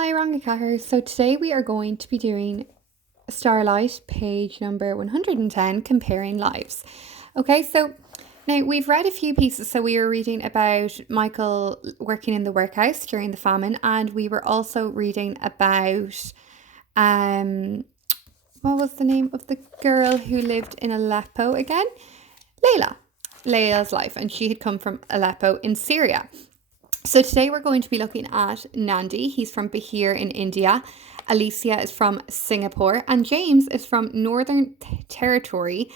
Hi, Rangakaher. So today we are going to be doing Starlight, page number 110, Comparing Lives. Okay, so now we've read a few pieces. So we were reading about Michael working in the workhouse during the famine, and we were also reading about what was the name of the girl who lived in Aleppo again? Layla. Layla's life, and she had come from Aleppo in Syria. So today we're going to be looking at Nandi. He's from Bahir in India. Alicia is from Singapore. And James is from Northern Territory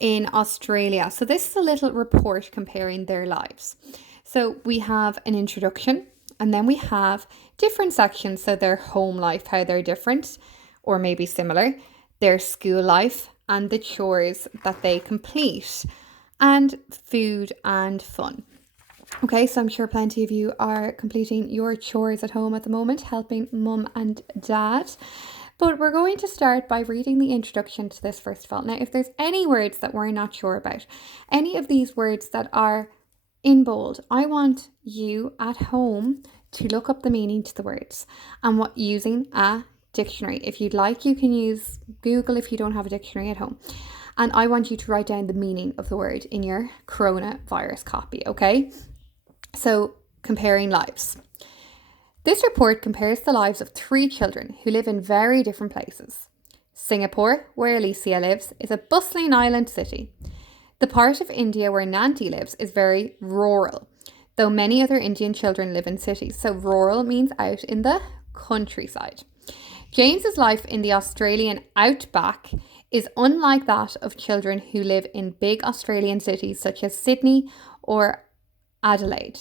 in Australia. So this is a little report comparing their lives. So we have an introduction and then we have different sections. So their home life, how they're different or maybe similar, their school life and the chores that they complete, and food and fun. Okay, so I'm sure plenty of you are completing your chores at home at the moment, helping mum and dad. But we're going to start by reading the introduction to this first of all. Now, if there's any words that we're not sure about, any of these words that are in bold, I want you at home to look up the meaning to the words and what using a dictionary. If you'd like, you can use Google if you don't have a dictionary at home. And I want you to write down the meaning of the word in your coronavirus copy, okay? So, comparing lives. This report compares the lives of 3 children who live in very different places. Singapore, where Alicia lives, is a bustling island city. The part of India where Nanti lives is very rural, though many other Indian children live in cities. So rural means out in the countryside. James's life in the Australian outback is unlike that of children who live in big Australian cities such as Sydney or Adelaide.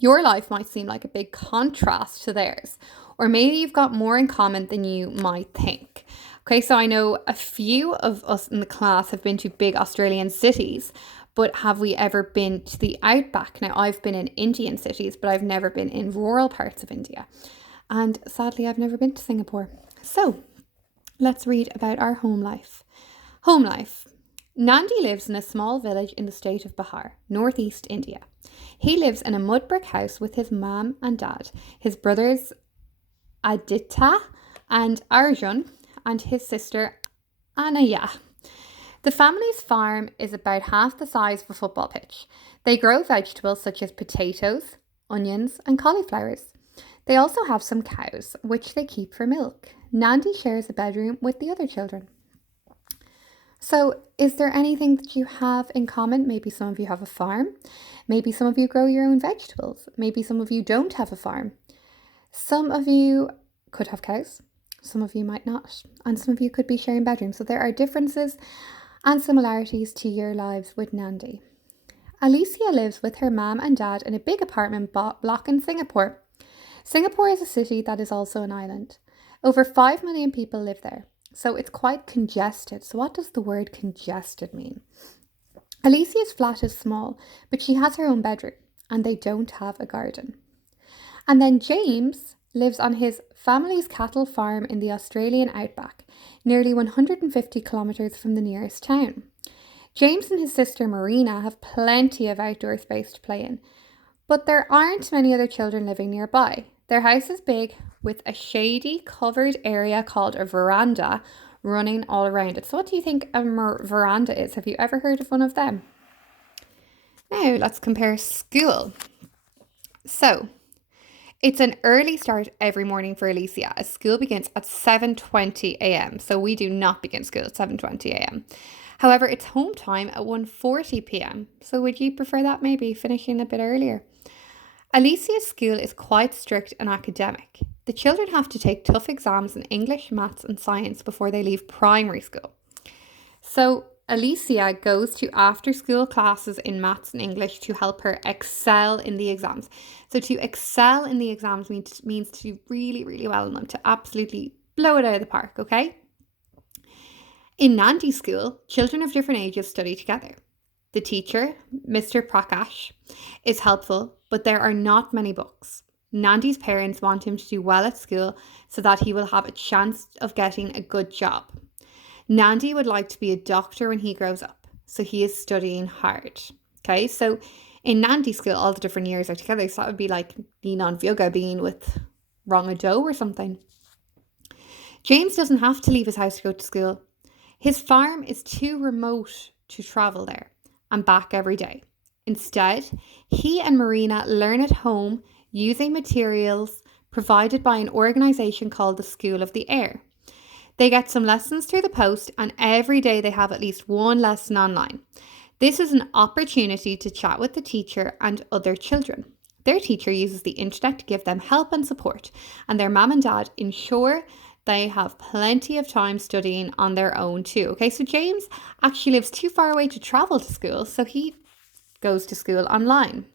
Your life might seem like a big contrast to theirs, or maybe you've got more in common than you might think. Okay, so I know a few of us in the class have been to big Australian cities, but have we ever been to the outback? Now, I've been in Indian cities, but I've never been in rural parts of India. And sadly, I've never been to Singapore. So let's read about our home life. Home life. Nandi lives in a small village in the state of Bihar, northeast India. He lives in a mud brick house with his mom and dad, his brothers Aditya and Arjun, and his sister Anaya. The family's farm is about half the size of a football pitch. They grow vegetables such as potatoes, onions, and cauliflowers. They also have some cows, which they keep for milk. Nandi shares a bedroom with the other children. So, is there anything that you have in common? Maybe some of you have a farm. Maybe some of you grow your own vegetables. Maybe some of you don't have a farm. Some of you could have cows. Some of you might not. And some of you could be sharing bedrooms. So there are differences and similarities to your lives with Nandi. Alicia lives with her mum and dad in a big apartment block in Singapore. Singapore is a city that is also an island. Over 5 million people live there. So it's quite congested. So what does the word congested mean? Alicia's flat is small, but she has her own bedroom and they don't have a garden. And then James lives on his family's cattle farm in the Australian outback, nearly 150 kilometres from the nearest town. James and his sister Marina have plenty of outdoor space to play in, but there aren't many other children living nearby. Their house is big, with a shady covered area called a veranda running all around it. So what do you think a veranda is? Have you ever heard of one of them? Now let's compare school. So it's an early start every morning for Alicia, as school begins at 7:20 a.m. So we do not begin school at 7:20 a.m. However, it's home time at 1:40 p.m. So would you prefer that, maybe finishing a bit earlier? Alicia's school is quite strict and academic. The children have to take tough exams in English, maths and science before they leave primary school. So Alicia goes to after school classes in maths and English to help her excel in the exams. So to excel in the exams means to do really, really well in them, to absolutely blow it out of the park, okay? In Nandi's school, children of different ages study together. The teacher, Mr. Prakash, is helpful, but there are not many books. Nandi's parents want him to do well at school so that he will have a chance of getting a good job. Nandi would like to be a doctor when he grows up, so he is studying hard. Okay, so in Nandi's school, all the different years are together, so that would be like Nina and Vyoga being with wrong a dough or something. James doesn't have to leave his house to go to school. His farm is too remote to travel there and back every day. Instead, he and Marina learn at home using materials provided by an organisation called the School of the Air. They get some lessons through the post, and every day they have at least one lesson online. This is an opportunity to chat with the teacher and other children. Their teacher uses the internet to give them help and support, and their mum and dad ensure they have plenty of time studying on their own too. Okay, so James actually lives too far away to travel to school, so he goes to school online.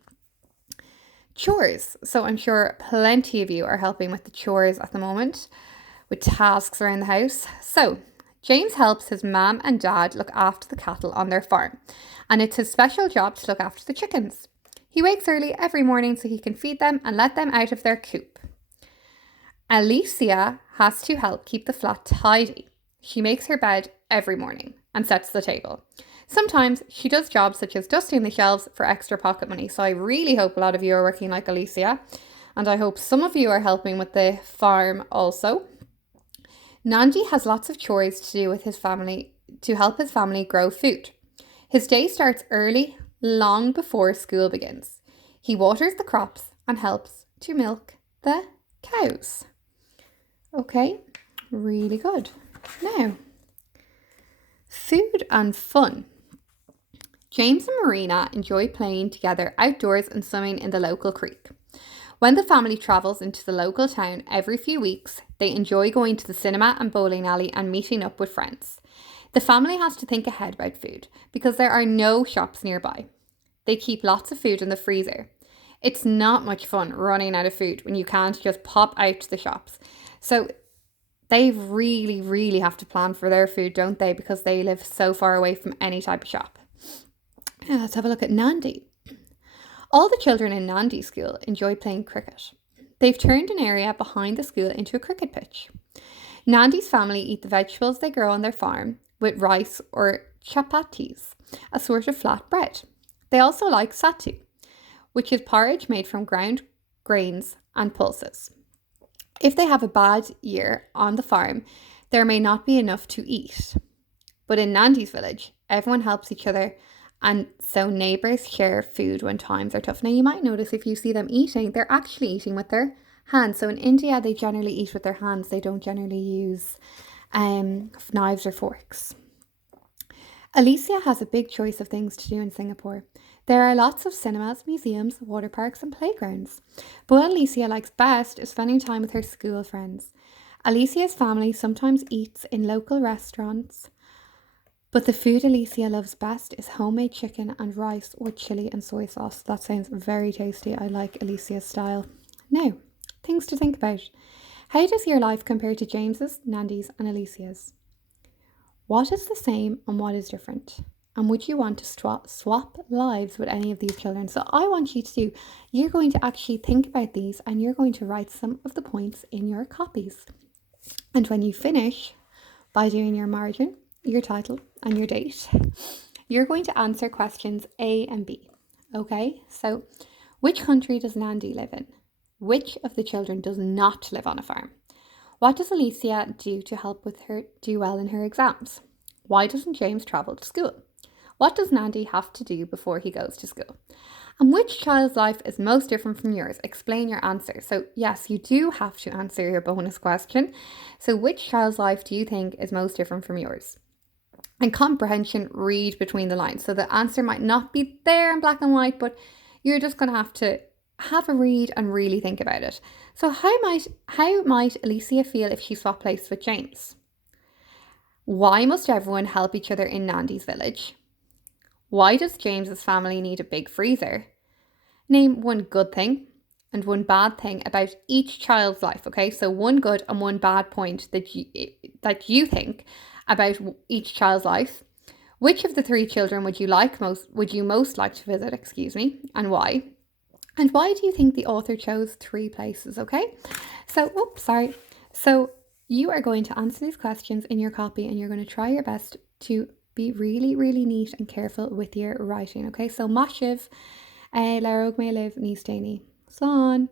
Chores. So I'm sure plenty of you are helping with the chores at the moment, with tasks around the house. So James helps his mum and dad look after the cattle on their farm, and it's his special job to look after the chickens. He wakes early every morning so he can feed them and let them out of their coop. Alicia has to help keep the flat tidy. She makes her bed every morning and sets the table. Sometimes she does jobs such as dusting the shelves for extra pocket money. So I really hope a lot of you are working like Alicia, and I hope some of you are helping with the farm also. Nandi has lots of chores to do with his family to help his family grow food. His day starts early, long before school begins. He waters the crops and helps to milk the cows. Okay, really good. Now, food and fun. James and Marina enjoy playing together outdoors and swimming in the local creek. When the family travels into the local town every few weeks, they enjoy going to the cinema and bowling alley and meeting up with friends. The family has to think ahead about food because there are no shops nearby. They keep lots of food in the freezer. It's not much fun running out of food when you can't just pop out to the shops. So they really, really have to plan for their food, don't they? Because they live so far away from any type of shop. Now let's have a look at Nandi. All the children in Nandi's school enjoy playing cricket. They've turned an area behind the school into a cricket pitch. Nandi's family eat the vegetables they grow on their farm with rice or chapatis, a sort of flat bread. They also like sattu, which is porridge made from ground grains and pulses. If they have a bad year on the farm, there may not be enough to eat. But in Nandi's village, everyone helps each other, and so neighbours share food when times are tough. Now you might notice if you see them eating, they're actually eating with their hands. So in India, they generally eat with their hands. They don't generally use knives or forks. Alicia has a big choice of things to do in Singapore. There are lots of cinemas, museums, water parks and playgrounds. But what Alicia likes best is spending time with her school friends. Alicia's family sometimes eats in local restaurants, but the food Alicia loves best is homemade chicken and rice with chili and soy sauce. That sounds very tasty. I like Alicia's style. Now, things to think about. How does your life compare to James's, Nandi's and Alicia's? What is the same and what is different? And would you want to swap lives with any of these children? So I want you to you're going to actually think about these and you're going to write some of the points in your copies. And when you finish by doing your margin, your title and your date, you're going to answer questions A and B. Okay, so which country does Nandi live in? Which of the children does not live on a farm? What does Alicia do to help with her do well in her exams? Why doesn't James travel to school? What does Nandi have to do before he goes to school? And which child's life is most different from yours? Explain your answer. So yes, you do have to answer your bonus question. So which child's life do you think is most different from yours? And comprehension, read between the lines. So the answer might not be there in black and white, but you're just going to have a read and really think about it. So how might Alicia feel if she swapped places with James? Why must everyone help each other in Nandi's village? Why does James's family need a big freezer? Name one good thing and one bad thing about each child's life, okay? So one good and one bad point that you think about each child's life. Which of the three children would you most like to visit, and why? And why do you think the author chose 3 places, okay? So you are going to answer these questions in your copy and you're going to try your best to be really, really neat and careful with your writing, okay? So Mashiv, Larog may live, Níos Déine. Slán.